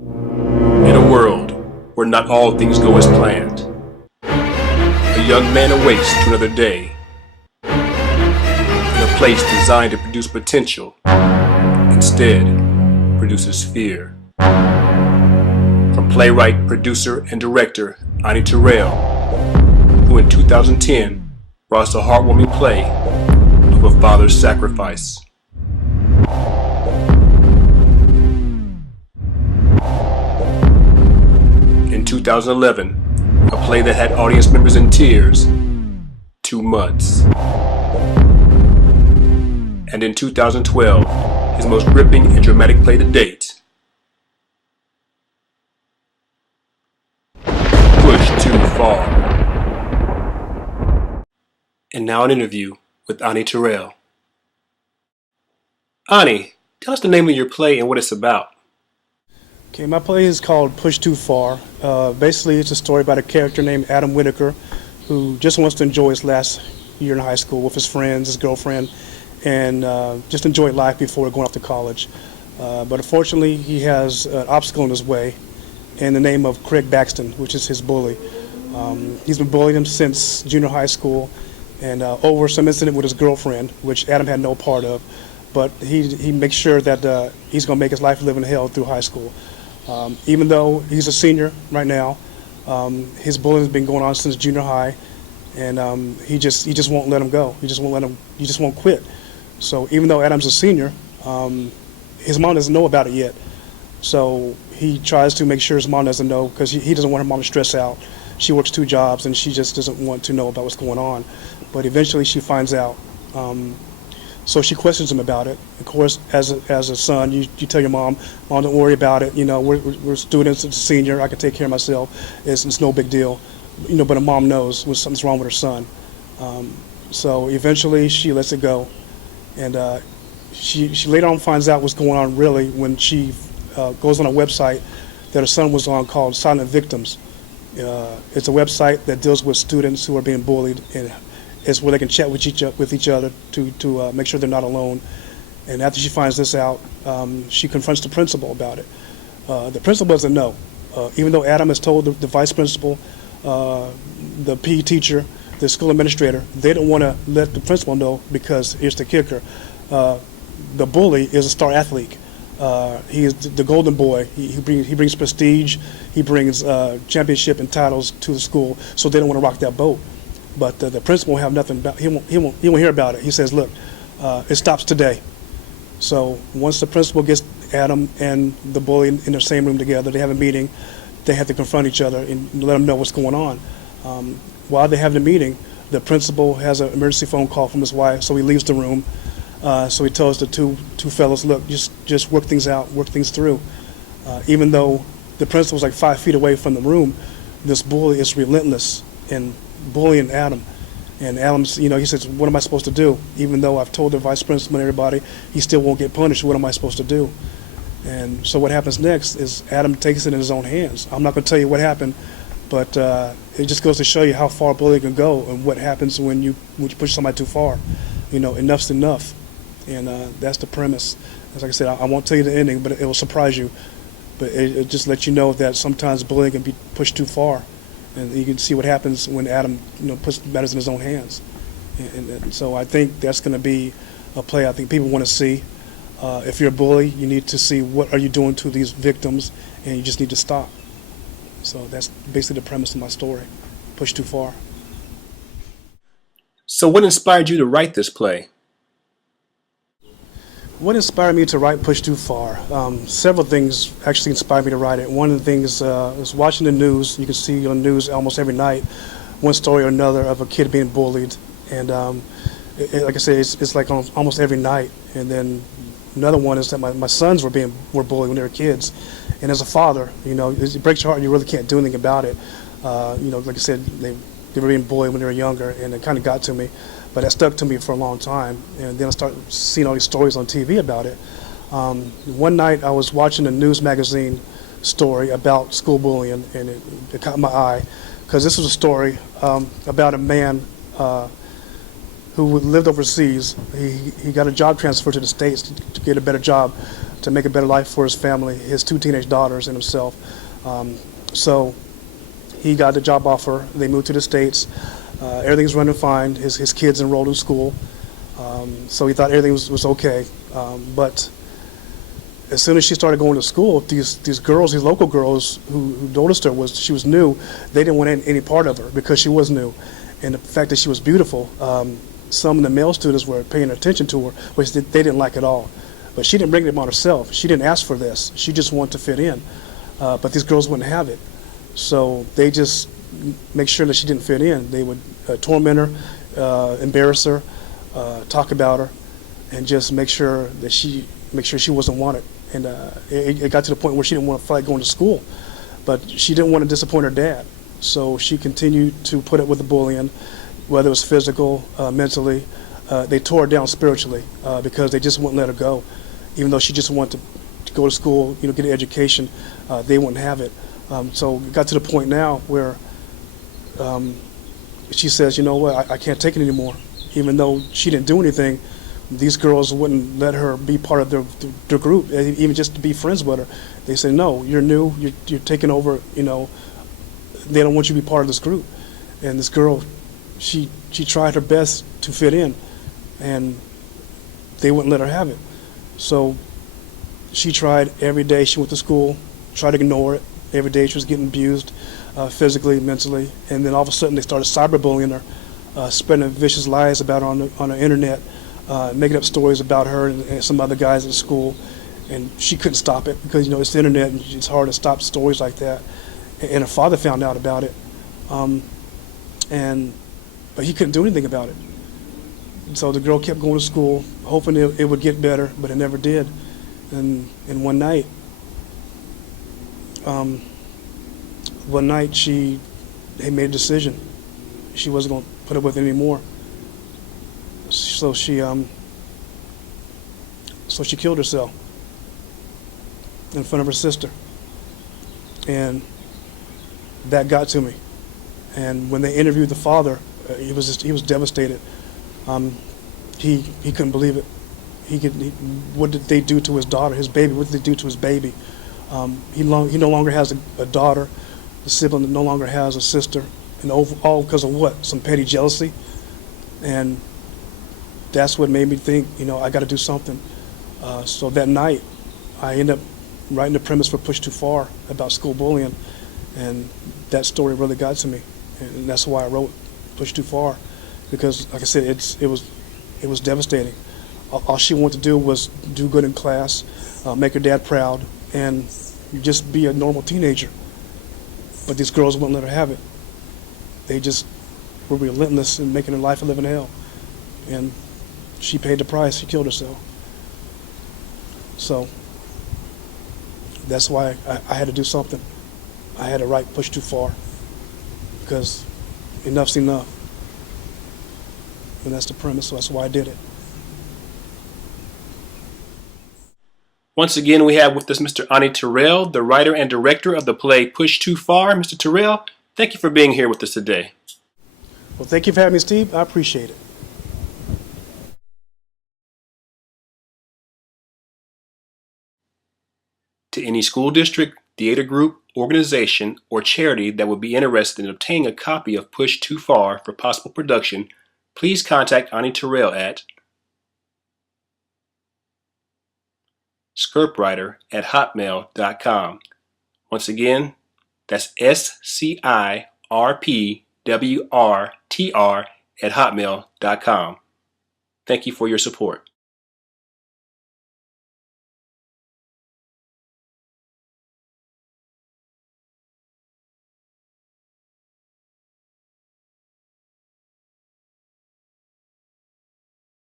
In a world where not all things go as planned, a young man awakes to another day in a place designed to produce potential, instead produces fear. From playwright, producer, and director Onnie Terrell, who in 2010 brought us a heartwarming play of a father's sacrifice. In 2011, a play that had audience members in tears, 2 months. And in 2012, his most gripping and dramatic play to date, Pushed Too Far. And now an interview with Onnie Terrell. Onnie, tell us the name of your play and what it's about. Okay, my play is called Pushed Too Far. Basically, it's a story about a character named Adam Whitaker who just wants to enjoy his last year in high school with his friends, his girlfriend, and just enjoy life before going off to college. But unfortunately, he has an obstacle in his way in the name of Craig Baxton, which is his bully. He's been bullying him since junior high school and over some incident with his girlfriend, which Adam had no part of. But he makes sure that he's going to make his life live in hell through high school. Even though he's a senior right now, his bullying has been going on since junior high, and he just won't let him go. He just won't quit. So even though Adam's a senior, his mom doesn't know about it yet. So he tries to make sure his mom doesn't know because he doesn't want her mom to stress out. She works 2 jobs and she just doesn't want to know about what's going on. But eventually she finds out. So she questions him about it. Of course, as a son, you tell your mom, don't worry about it. You know, we're students, it's a senior. I can take care of myself. It's no big deal. You know, but a mom knows when something's wrong with her son. So eventually she lets it go, and she later on finds out what's going on really when she goes on a website that her son was on called Silent Victims. It's a website that deals with students who are being bullied, and it's where they can chat with each other to make sure they're not alone. And after she finds this out, she confronts the principal about it. The principal doesn't know. Even though Adam has told the vice principal, the PE teacher, the school administrator, they don't want to let the principal know because here's the kicker. The bully is a star athlete. He is the golden boy. He brings prestige. He brings championship and titles to the school, so they don't want to rock that boat. But the principal will have nothing about. He won't hear about it. He says, "Look, it stops today." So once the principal gets Adam and the bully in the same room together, they have a meeting. They have to confront each other and let them know what's going on. While they have the meeting, the principal has an emergency phone call from his wife, so he leaves the room. So he tells the two fellas, "Look, just work things out, work things through." Even though the principal's like 5 feet away from the room, this bully is relentless in bullying Adam. And Adam's, he says, "What am I supposed to do? Even though I've told the vice principal and everybody, he still won't get punished. What am I supposed to do?" And so what happens next is Adam takes it in his own hands. I'm not going to tell you what happened, but it just goes to show you how far bullying can go and what happens when you push somebody too far. Enough's enough. And that's the premise. As like I said, I won't tell you the ending, but it will surprise you. But it just lets you know that sometimes bullying can be pushed too far. And you can see what happens when Adam, puts matters in his own hands. And so I think that's going to be a play I think people want to see. If you're a bully, you need to see what are you doing to these victims, and you just need to stop. So that's basically the premise of my story, Pushed Too Far. So what inspired you to write this play? What inspired me to write Pushed Too Far? Several things actually inspired me to write it. One of the things is watching the news. You can see on the news almost every night one story or another of a kid being bullied. And like I said, it's like almost every night. And then another one is that my sons were bullied when they were kids. And as a father, it breaks your heart and you really can't do anything about it. Like I said, they were being bullied when they were younger, and it kind of got to me. But that stuck to me for a long time. And then I started seeing all these stories on TV about it. One night I was watching a news magazine story about school bullying, and it caught my eye because this was a story about a man who lived overseas. He got a job transfer to the States to get a better job to make a better life for his family, his 2 teenage daughters, and himself. So he got the job offer. They moved to the States. Everything's running fine. His kids enrolled in school. So he thought everything was okay. But as soon as she started going to school, these girls, these local girls who noticed her, she was new. They didn't want any part of her because she was new. And the fact that she was beautiful, some of the male students were paying attention to her, which they didn't like at all. But she didn't bring it upon herself. She didn't ask for this. She just wanted to fit in. But these girls wouldn't have it. So they just make sure that she didn't fit in. They would torment her, embarrass her, talk about her, and just make sure she wasn't wanted. And it got to the point where she didn't want to feel like going to school. But she didn't want to disappoint her dad. So she continued to put up with the bullying, whether it was physical, mentally. They tore her down spiritually because they just wouldn't let her go. Even though she just wanted to go to school, get an education, they wouldn't have it. So it got to the point now where she says, you know what, I can't take it anymore. Even though she didn't do anything, these girls wouldn't let her be part of their group, even just to be friends with her. They say, no, you're new, you're taking over, they don't want you to be part of this group. And this girl, she tried her best to fit in, and they wouldn't let her have it. So she tried every day. She went to school, tried to ignore it. Every day she was getting abused physically, mentally, and then all of a sudden they started cyberbullying her, spreading vicious lies about her on the internet, making up stories about her and some other guys at school, and she couldn't stop it because it's the internet and it's hard to stop stories like that. And her father found out about it, but he couldn't do anything about it. So the girl kept going to school, hoping it would get better, but it never did. And one night she had made a decision. She wasn't going to put up with it anymore. So she killed herself in front of her sister. And that got to me. And when they interviewed the father, he was devastated. He couldn't believe it. What did they do to his daughter, his baby? What did they do to his baby? He no longer has a daughter, a sibling that no longer has a sister, and all because of what? Some petty jealousy. And that's what made me think, I got to do something. So that night, I ended up writing the premise for Push Too Far about school bullying, and that story really got to me, and that's why I wrote Push Too Far, because, like I said, it was devastating. All she wanted to do was do good in class, make her dad proud, and just be a normal teenager. But these girls wouldn't let her have it. They just were relentless in making her life a living hell. And she paid the price. She killed herself. So that's why I had to do something. I had to write Push Too Far, because enough's enough. And that's the premise, so that's why I did it. Once again, we have with us Mr. Onnie Terrell, the writer and director of the play Push Too Far. Mr. Terrell, thank you for being here with us today. Well, thank you for having me, Steve. I appreciate it. To any school district, theater group, organization, or charity that would be interested in obtaining a copy of Push Too Far for possible production, please contact Onnie Terrell at scriptwriter@hotmail.com. Once again, that's SCIRPWRTR@hotmail.com. Thank you for your support.